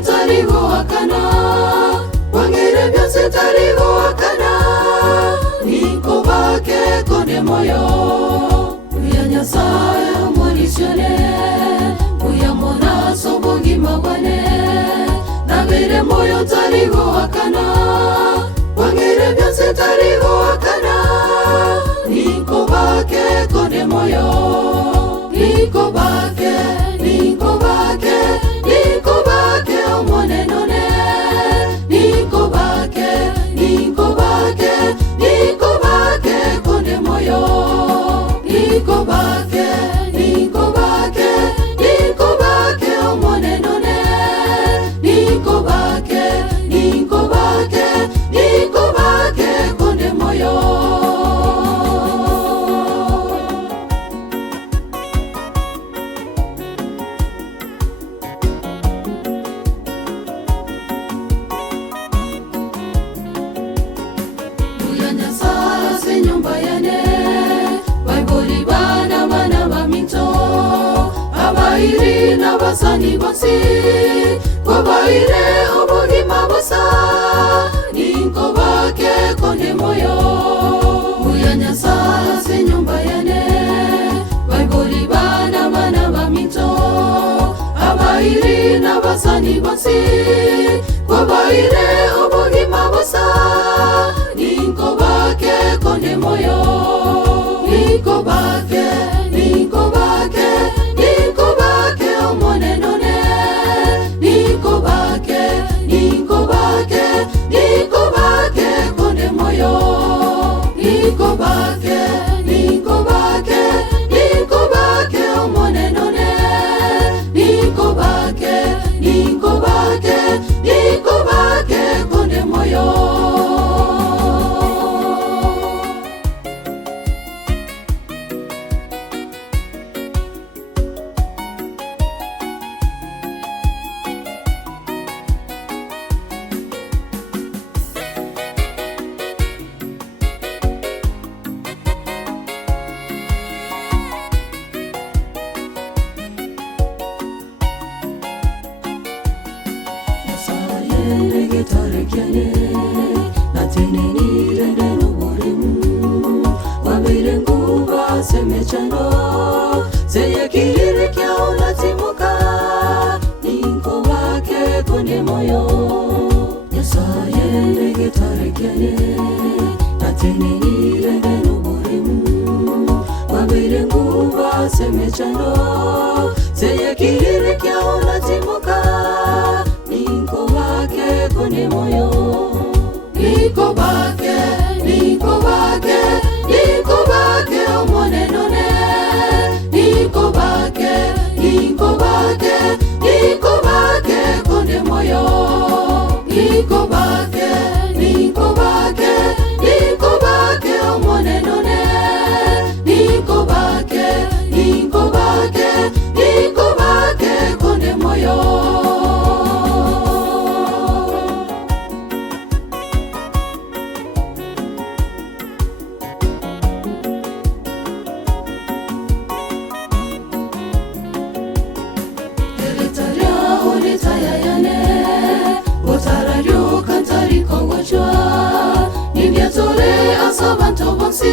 moyo tariho akana wangere byose tariho akana niko bake konde moyo uya Nyasaye umurishone uya mona sobogi mabane nabere moyo tariho akana wangere byose tariho akana niko bake konde moyo niko bake niko bake niko bake omone none niko bake niko bake niko bake konde moyo niko bake niko bake niko bake omone none niko bake niko bake niko bake konde moyo. Nyasaye nyumba yane Bible bana bana baminto abairi n'abasani bose kwabaire obugima busa ninko bake konde moyo uya Nyasaye nyumba yane Bible bana bana baminto abairi n'abasani bose kwabaire obugima busa niko bake konde moyo niko bake niko bake niko bake omone none niko bake niko bake niko bake konde moyo niko bake niko bake niko bake omone none niko bake niko bake niko bake konde moyo. Negitarekene natinini rende nuburimu wabire nguba semechano seyekirire kyao natimuka ninko bake konde moyo Nyasaye negitarekene natinini rende nuburimu wabire nguba semechano seyekirire kyao natimuka niko bake konde moyo niko bake niko bake niko bake omone none niko bake niko bake niko bake konde moyo niko bake niko bake niko bake omone none niko bake niko bake niko bake konde moyo. Nimbiatore asabanto bonsi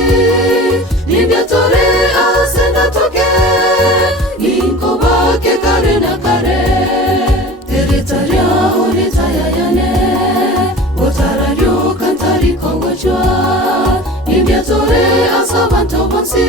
nimbiatore asenda toke ninko bake kare na kare teretaria onetaya yane otarario kantari kongwachwa nimbiatore asabanto bonsi